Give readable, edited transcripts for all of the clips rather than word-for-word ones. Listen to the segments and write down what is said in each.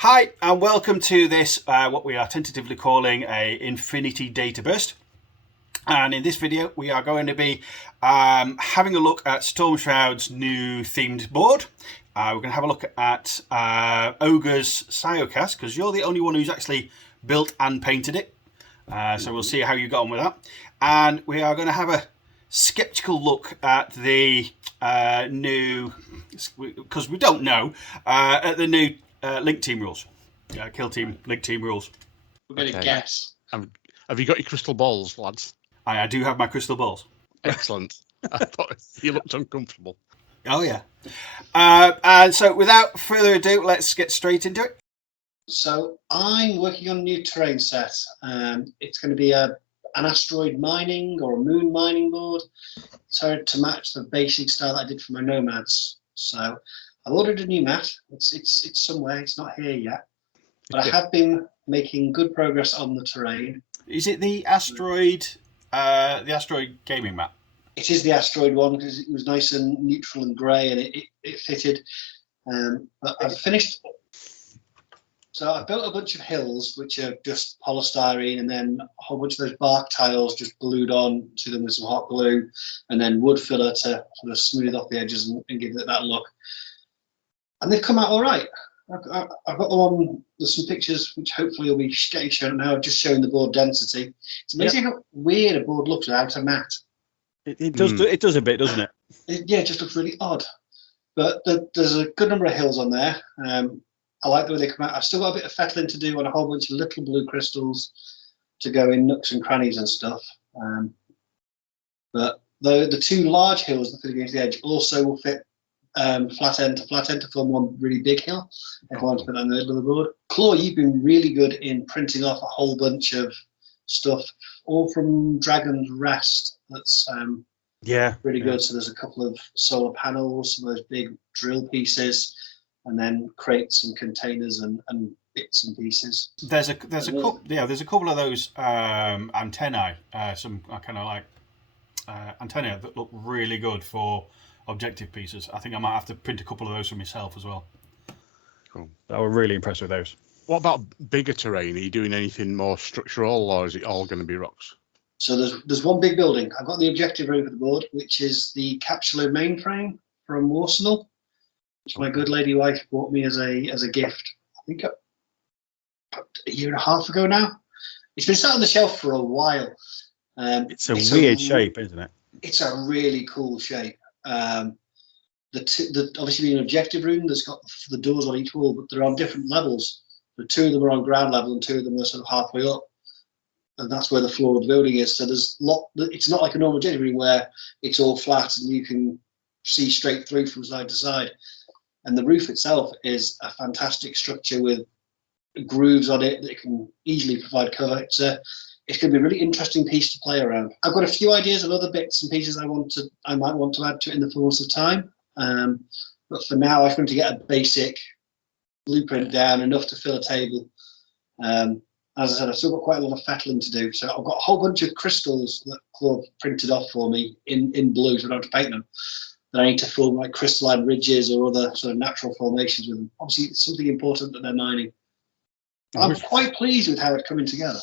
Hi, and welcome to this, what we are tentatively calling a Infinity Data Burst. And in this video, we are going to be having a look at Stormsroud's new themed board. We're going to have a look at Ogre's SioCast, because you're the only one who's actually built and painted it. So we'll see how you got on with that. And we are going to have a skeptical look at the new, because we don't know, at the new Link Team rules. Kill Team, Link Team rules. We're going to guess. Have you got your crystal balls, lads? I do have my crystal balls. Excellent. I thought you looked uncomfortable. Oh, yeah. And so without further ado, let's get straight into it. So I'm working on a new terrain set. It's going to be an asteroid mining or a moon mining board, so to match the basic style that I did for my nomads. So I've ordered a new mat. It's somewhere. It's not here yet, but I have been making good progress on the terrain. Is it the asteroid gaming map? It is the asteroid one because it was nice and neutral and grey, and it fitted. But I've finished. So I built a bunch of hills, which are just polystyrene, and then a whole bunch of those bark tiles just glued on to them with some hot glue, and then wood filler to sort of smooth off the edges and give it that look. And they've come out all right. I've got them on. There's some pictures which hopefully will be getting shown now, just showing the board density. It's amazing how weird a board looks without a mat. It does. It does a bit, doesn't it? Yeah, it just looks really odd. But there's a good number of hills on there. I like the way they come out. I've still got a bit of fettling to do on a whole bunch of little blue crystals to go in nooks and crannies and stuff. But the two large hills that fit against the edge also will fit flat end to form one really big hill. If I want to put that in the middle of the board. Claw, you've been really good in printing off a whole bunch of stuff, all from Dragon's Rest. That's really good. So there's a couple of solar panels, some of those big drill pieces, and then crates and containers and bits and pieces. There's a couple of those antennae, some kind of like antennae that look really good for objective pieces. I think I might have to print a couple of those for myself as well. Cool. I was really impressed with those. What about bigger terrain? Are you doing anything more structural, or is it all going to be rocks? So there's one big building. I've got the objective room for the board, which is the capsular mainframe from Arsenal, which my good lady wife bought me as a gift. I think about a year and a half ago now. It's been sat on the shelf for a while. It's a weird shape, isn't it? It's a really cool shape. Obviously being an objective room, there's got the doors on each wall, but they're on different levels. The two of them are on ground level and two of them are sort of halfway up, and that's where the floor of the building is. So it's not like a normal objective room where it's all flat and you can see straight through from side to side. And the roof itself is a fantastic structure with grooves on it that can easily provide cover. It's going to be a really interesting piece to play around. I've got a few ideas of other bits and pieces I might want to add to it in the fullness of time. But for now, I'm going to get a basic blueprint down, enough to fill a table. As I said, I've still got quite a lot of fettling to do. So I've got a whole bunch of crystals that Claude printed off for me in blue, so I don't have to paint them. That I need to form like crystalline ridges or other sort of natural formations with them. Obviously, it's something important that they're mining. I'm quite pleased with how it's coming together.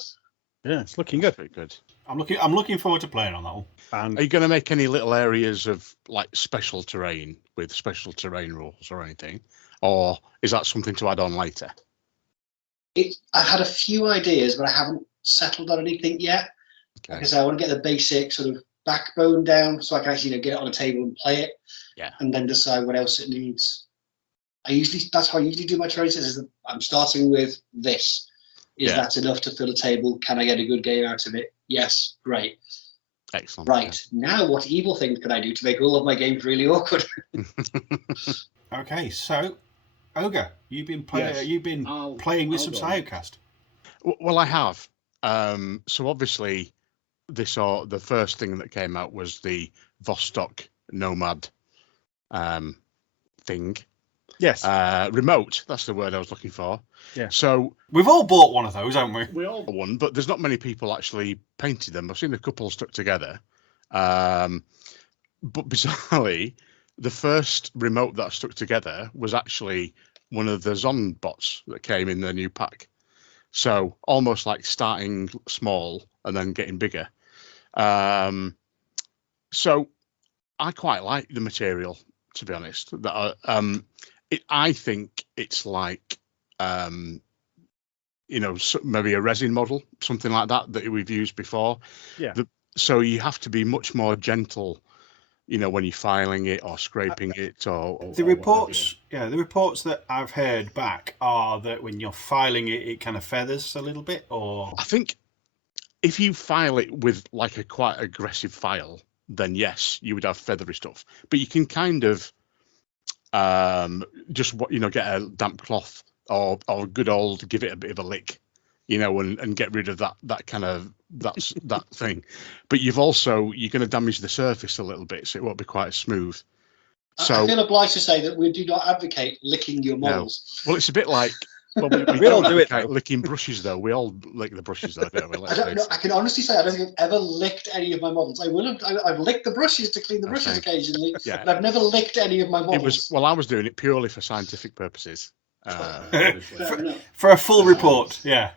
Yeah, it's looking good. Very good. I'm looking forward to playing on that one. Are you going to make any little areas of like special terrain with special terrain rules or anything, or is that something to add on later? I had a few ideas, but I haven't settled on anything yet. Okay. Because I want to get the basic sort of backbone down, so I can actually get it on a table and play it. Yeah. And then decide what else it needs. That's how I usually do my terrain sets. Is that I'm starting with this. Is that enough to fill a table? Can I get a good game out of it? Yes, great. Excellent. Right, now what evil things can I do to make all of my games really awkward? Okay, so Ogre, you've been playing with some SioCast. Well, I have. So obviously, the first thing that came out was the Vostok Nomad thing. Yes. Remote, that's the word I was looking for. Yeah. So we've all bought one of those, haven't we? We all bought one, but there's not many people actually painted them. I've seen a couple stuck together. But bizarrely, the first remote that I stuck together was actually one of the Zon bots that came in the new pack. So almost like starting small and then getting bigger. So I quite like the material, to be honest. That I think it's like maybe a resin model, something like that we've used before. Yeah. So you have to be much more gentle, when you're filing it or scraping it or the reports. Yeah, the reports that I've heard back are that when you're filing it, it kind of feathers a little bit. Or I think if you file it with like a quite aggressive file, then yes, you would have feathery stuff. But you can kind of just get a damp cloth or good old give it a bit of a lick, and get rid of that kind of that thing. But you're going to damage the surface a little bit, so it won't be quite as smooth. So I feel obliged to say that we do not advocate licking your models. No. Well, it's a bit like we all do it. Licking brushes, though. We all lick the brushes, though, don't we? I don't know. I can honestly say I don't think I've ever licked any of my models. I've licked the brushes to clean the brushes occasionally, but I've never licked any of my models. I was doing it purely for scientific purposes. For a full report, yeah.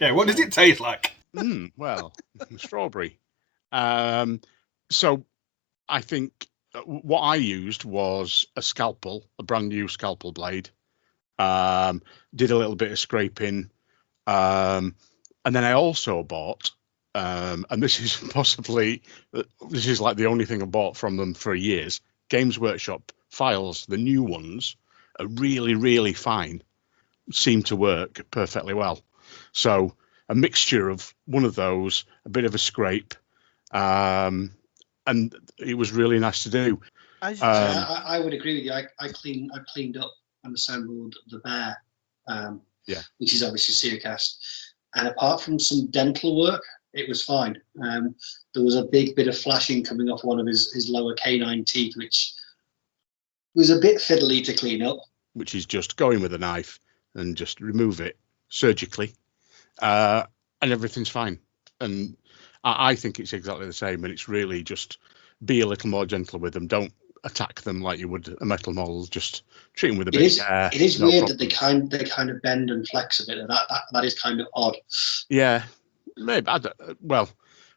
Yeah, what does it taste like? Well, strawberry. So I think what I used was a scalpel, a brand new scalpel blade. Did a little bit of scraping, and then I also bought, and this is like the only thing I bought from them for years, Games Workshop files. The new ones are really, really fine, seem to work perfectly well. So a mixture of one of those, a bit of a scrape, and it was really nice to do. I would agree with you. I cleaned up and assembled the bear, which is obviously CioCast. And apart from some dental work, it was fine. There was a big bit of flashing coming off one of his lower canine teeth, which was a bit fiddly to clean up. Which is just going with a knife and just remove it surgically, and everything's fine. And I think it's exactly the same. And it's really just be a little more gentle with them. Don't attack them like you would a metal model. Just treat them with a bit of care. It is weird that they kind of bend and flex a bit. That is kind of odd. Yeah, maybe. Well,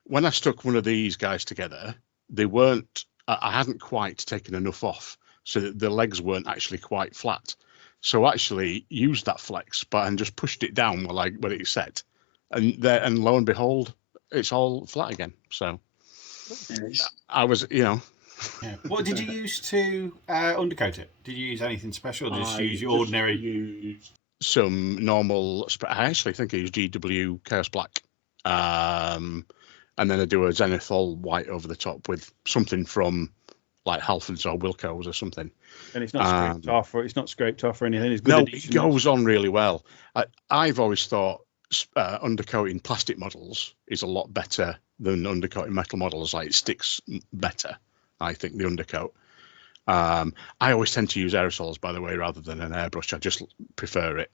when I stuck one of these guys together, they weren't. I hadn't quite taken enough off, so that the legs weren't actually quite flat. So I actually used that flex, and just pushed it down when it set, and lo and behold, it's all flat again. So I was, Yeah. What did you use to undercoat it? Did you use anything special? Or just use your ordinary? Used some normal. I actually think I used GW Chaos Black, and then I do a Zenithal white over the top with something from like Halfords or Wilco's or something. And it's not scraped off, or it's not scraped off or anything. It's good. No, it goes on really well. I've always thought undercoating plastic models is a lot better than undercoating metal models. Like it sticks better. I think the undercoat. I always tend to use aerosols, by the way, rather than an airbrush. I just prefer it.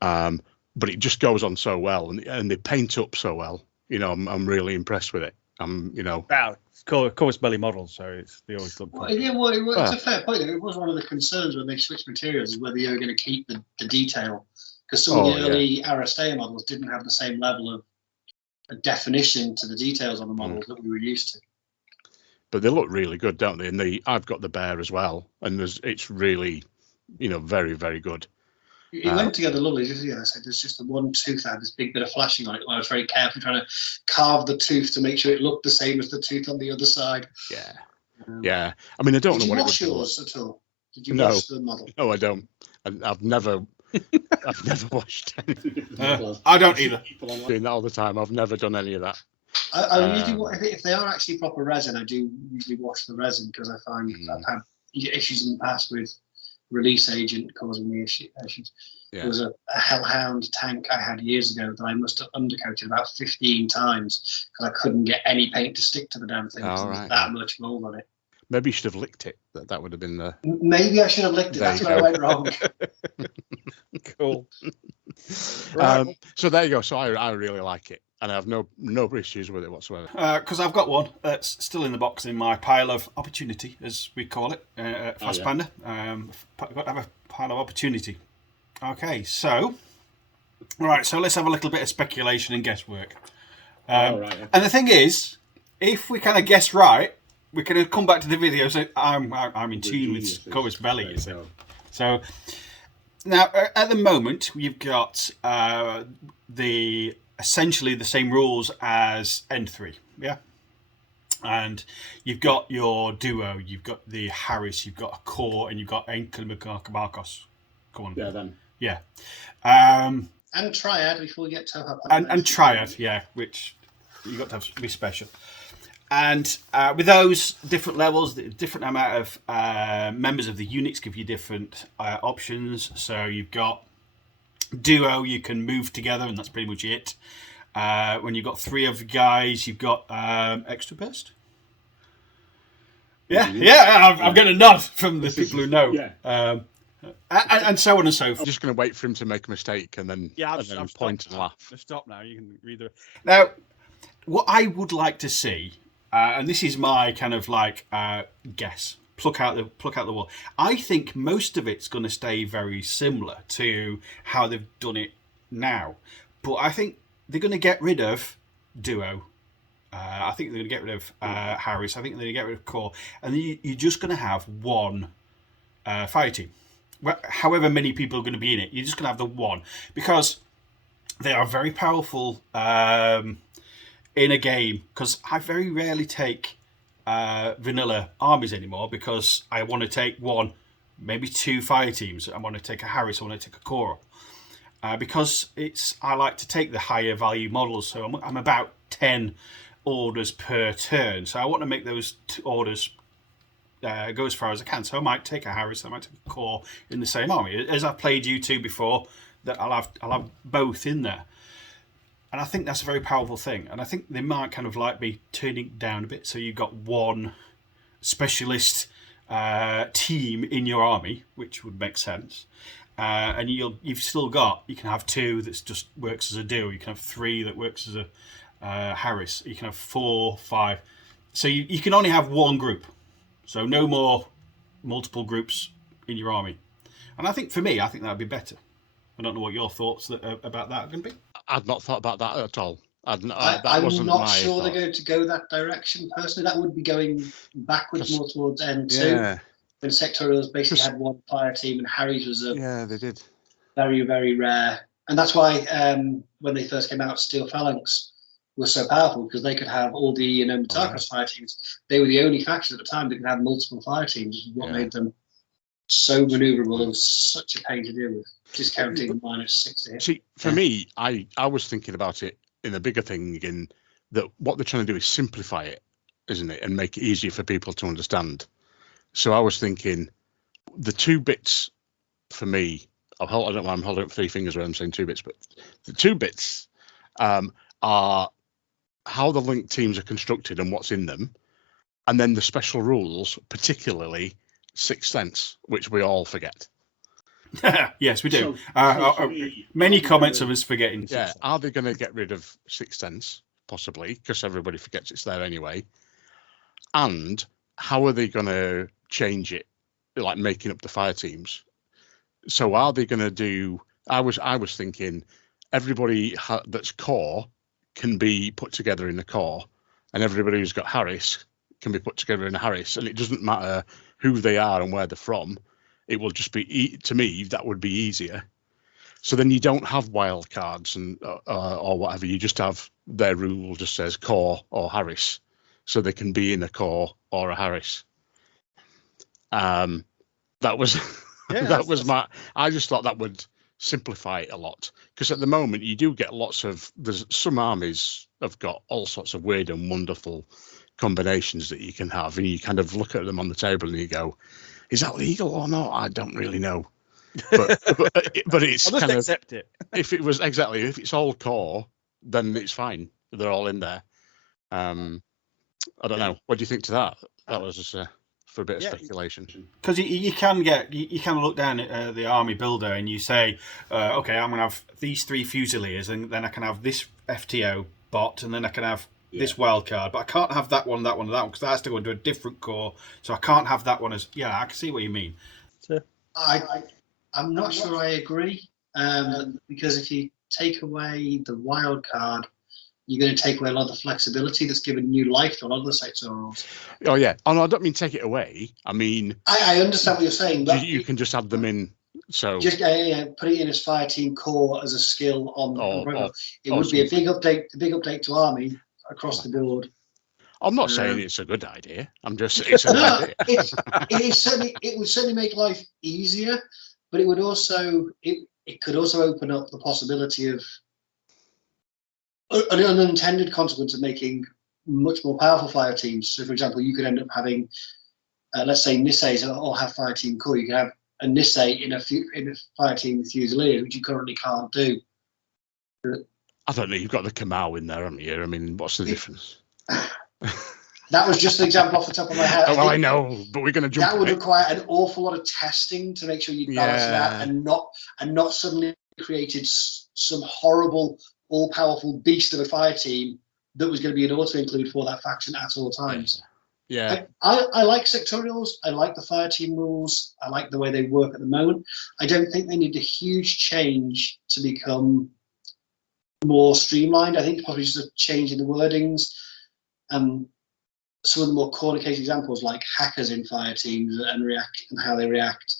But it just goes on so well, and they paint up so well. I'm really impressed with it. Wow, it's CORVUS BELLI models, so they always look. It's a fair point. It was one of the concerns when they switched materials is whether you were going to keep the detail, because some of the early Aristeo models didn't have the same level of definition to the details on the models that we were used to. But they look really good, don't they? And I've got the bear as well, and it's really, very, very good. It went together lovely. There's just the one tooth that had this big bit of flashing on it. I was very careful trying to carve the tooth to make sure it looked the same as the tooth on the other side. Yeah. I mean, I don't know what it would do. Did you wash yours at all? Did you No. wash the model? No, I don't. I've never washed any. I don't either. I'm doing that all the time. I've never done any of that. I usually, if they are actually proper resin, I do usually wash the resin, because I find I've had issues in the past with release agent causing me issues. There was a Hellhound tank I had years ago that I must have undercoated about 15 times because I couldn't get any paint to stick to the damn thing. There was that much mold on it. Maybe you should have licked it. That would have been the. Maybe I should have licked it. That's where I went wrong. Cool. So there you go. So I really like it. and I have no issues with it whatsoever. Because I've got one that's still in the box in my pile of opportunity, as we call it, Fast Panda. Got to have a pile of opportunity. Okay, so let's have a little bit of speculation and guesswork. Okay. And the thing is, if we kind of guess right, we can come back to the video. So I'm in tune with CORVUS BELLI. You see. So now at the moment you've got essentially the same rules as N3, yeah. And you've got your duo, you've got the Harris, you've got a core, and you've got Marcos. Come on. Yeah, then. Yeah. And Triad before we get to and Triad, yeah, which you got to be special. And with those different levels, the different amount of members of the units give you different options. So you've got duo, you can move together, and that's pretty much it. When you've got 3 of you guys, you've got extra burst. Yeah, I'm getting a nod from the people who know. Yeah. And so on and so I'm forth. just going to wait for him to make a mistake and then, point and laugh. Stop now. You can read the. Now, what I would like to see, and this is my kind of like guess, pluck out the wall. I think most of it's going to stay very similar to how they've done it now, but I think they're going to get rid of duo. I think they're going to get rid of Harris. I think they're going to get rid of core, and you're just going to have one fire team. Well, however many people are going to be in it, you're just going to have the one, because they are very powerful in a game. Because I very rarely take vanilla armies anymore, because I want to take 1, maybe 2 fire teams. I want to take a Harris, I want to take a core. Because I like to take the higher value models, so I'm about 10 orders per turn. So I want to make those orders go as far as I can. So I might take a Harris, I might take a core in the same army. As I've played U2 before, that I'll have both in there. And I think that's a very powerful thing. And I think they might kind of like be turning it down a bit. So you've got 1 specialist team in your army, which would make sense. And you've still got, you can have 2 that just works as a duo. You can have 3 that works as a Harris. You can have 4, 5. So you can only have 1 group. So no more multiple groups in your army. And I think for me, I think that would be better. I don't know what your thoughts about that are going to be. I'd not thought about that at all. I'm not sure they're going to go that direction personally. That would be going backwards more towards N2. Yeah. When Sectorials basically had 1 fire team and Harry's was they did. very, very rare. And that's why when they first came out, Steel Phalanx was so powerful, because they could have all the Tarkos fire teams. They were the only faction at the time that could have multiple fire teams, what made them so manoeuvrable and such a pain to deal with, discounting -6 to hit. See, for me, I was thinking about it in a bigger thing, in that what they're trying to do is simplify it, isn't it, and make it easier for people to understand. So I was thinking the 2 bits for me, I don't know why I'm holding up 3 fingers when I'm saying 2 bits, but the 2 bits are how the linked teams are constructed and what's in them, and then the special rules, particularly Sixth Sense, which we all forget. Yes, we do. So many comments of us forgetting. Yeah, are they going to get rid of Sixth Sense? Possibly, because everybody forgets it's there anyway. And how are they going to change it, like making up the fire teams? So are they going to do? I was thinking everybody that's core can be put together in a core, and everybody who's got Harris can be put together in a Harris, and it doesn't matter who they are and where they're from. It will just be, to me, that would be easier. So then you don't have wild cards and or whatever. You just have their rule just says core or Harris, so they can be in a core or a Harris. That was I just thought that would simplify it a lot, because at the moment you do get there's some armies have got all sorts of weird and wonderful combinations that you can have, and you kind of look at them on the table and you go, is that legal or not? I don't really know. But it's I'll just kind of accept it. if it's all core, then it's fine. They're all in there. I don't know. What do you think to that? That was just for a bit of speculation. Because you can look down at the army builder and you say, okay, I'm going to have these 3 Fusiliers, and then I can have this FTO bot, and then I can have this wild card, but I can't have that one, and that one, and that one, because that has to go into a different core. So I can't have that one as. Yeah, I can see what you mean. I'm not sure I agree, because if you take away the wild card, you're going to take away a lot of the flexibility that's given new life to a lot of the sectorials. Oh yeah, oh no, I don't mean take it away. I mean, I understand what you're saying, but you can just add them in. So just put it in as Fireteam core as a skill on the program. It would be a big update to Army across the board. I'm not saying it's a good idea. I'm just it's an idea. It would certainly make life easier, but it would also it could also open up the possibility of an unintended consequence of making much more powerful fire teams. So, for example, you could end up having, let's say, Nisseys all have fire team core. You could have a Nissey in a fire team with Fusiliers, which you currently can't do. I don't know. You've got the Kamau in there, haven't you? I mean, what's the difference? That was just an example off the top of my head. I know, but we're going to jump. That would require an awful lot of testing to make sure you balance that, and not suddenly created some horrible, all-powerful beast of a fire team that was going to be an auto-include for that faction at all times. Yeah. I like sectorials. I like the fire team rules. I like the way they work at the moment. I don't think they need a huge change to become more streamlined. I think probably just a change in the wordings. Some of the more corner case examples, like hackers in fire teams and how they react,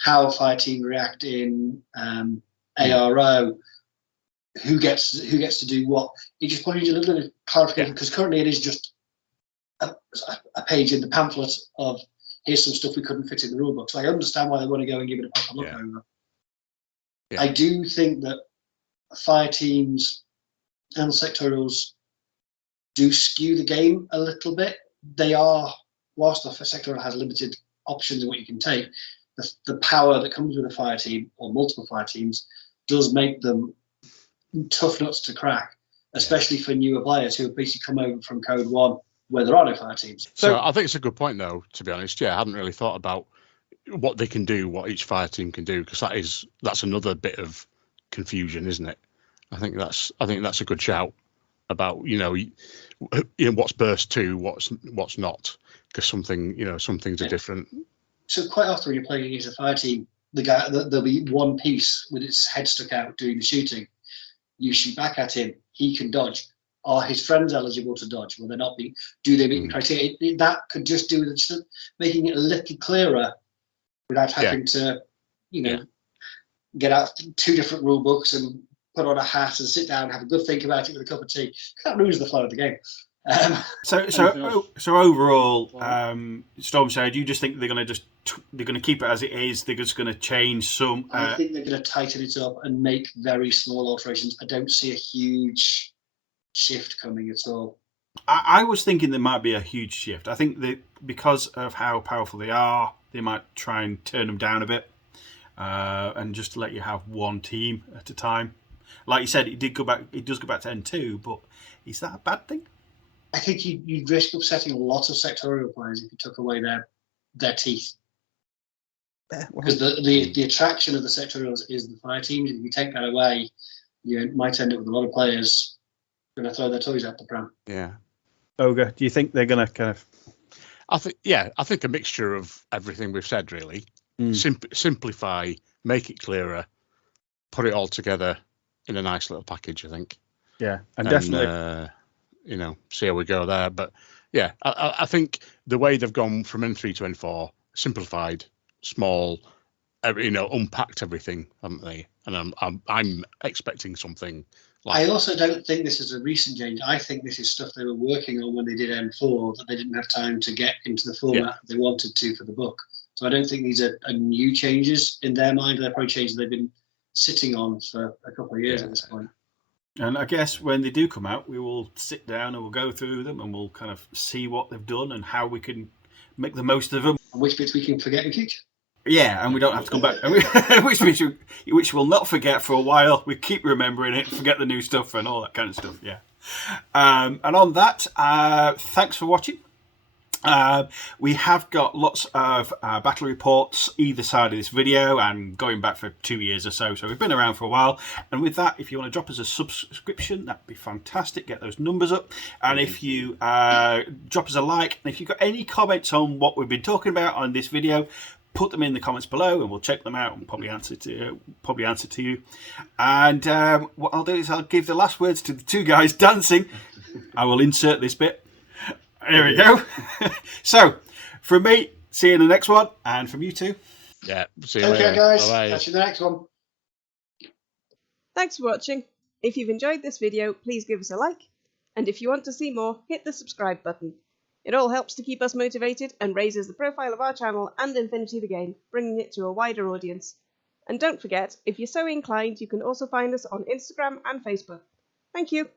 how fire team react in ARO, who gets to do what. It just probably needs a little bit of clarification, because currently it is just a page in the pamphlet of here's some stuff we couldn't fit in the rulebook. So I understand why they want to go and give it a proper look over. Yeah. I do think that fire teams and sectorials do skew the game a little bit. They are, whilst the sectorial has limited options in what you can take, the power that comes with a fire team or multiple fire teams does make them tough nuts to crack, especially for newer players who have basically come over from Code 1 where there are no fire teams. So I think it's a good point, though, to be honest. Yeah, I hadn't really thought about what they can do, what each fire team can do, because that's another bit of confusion, isn't it? I think that's a good shout about what's burst 2, what's not, because some things are different. So quite often when you're playing against a fire team, there'll be one piece with its head stuck out doing the shooting. You shoot back at him, he can dodge. Are his friends eligible to dodge? Will they not be? Do they meet the criteria? That could just do with just making it a little clearer without having to, get out 2 different rule books and put on a hat and sit down and have a good think about it with a cup of tea. That ruins the flow of the game. So overall, Stormsroud, you just think they're going to keep it as it is? They're just going to change some. I think they're going to tighten it up and make very small alterations. I don't see a huge shift coming at all. I was thinking there might be a huge shift. I think that because of how powerful they are, they might try and turn them down a bit, and just let you have one team at a time. Like you said, it does go back to N2, but is that a bad thing? I think you'd risk upsetting a lot of sectorial players if you took away their teeth. Because the attraction of the sectorials is the fire teams. If you take that away, you might end up with a lot of players going to throw their toys out the pram. Yeah. Ogre, do you think they're going to kind of... I think a mixture of everything we've said, really. Simplify, make it clearer, put it all together in a nice little package, I think. Yeah, and definitely... see how we go there. But yeah, I think the way they've gone from N3 to N4, simplified, small, unpacked everything, haven't they? And I'm expecting something like... I also don't think this is a recent change. I think this is stuff they were working on when they did N4 that they didn't have time to get into the format they wanted to for the book. So I don't think these are new changes in their mind. They're probably changes they've been sitting on for a couple of years at this point. And I guess when they do come out, we will sit down and we'll go through them and we'll kind of see what they've done and how we can make the most of them. And which bits we can forget in future. Yeah, and we don't have to come back. Which we'll not forget for a while. We keep remembering it, forget the new stuff and all that kind of stuff, yeah. And on that, thanks for watching. We have got lots of battle reports either side of this video and going back for 2 years or so. So we've been around for a while. And with that, if you want to drop us a subscription, that'd be fantastic. Get those numbers up. And if you drop us a like, and if you've got any comments on what we've been talking about on this video, put them in the comments below and we'll check them out and probably answer to you. And what I'll do is I'll give the last words to the two guys dancing. I will insert this bit. There we go. So, from me, see you in the next one, and from you two. Yeah, see you later. Okay, guys. Bye-bye. Catch you in the next one. Thanks for watching. If you've enjoyed this video, please give us a like. And if you want to see more, hit the subscribe button. It all helps to keep us motivated and raises the profile of our channel and Infinity the game, bringing it to a wider audience. And don't forget, if you're so inclined, you can also find us on Instagram and Facebook. Thank you.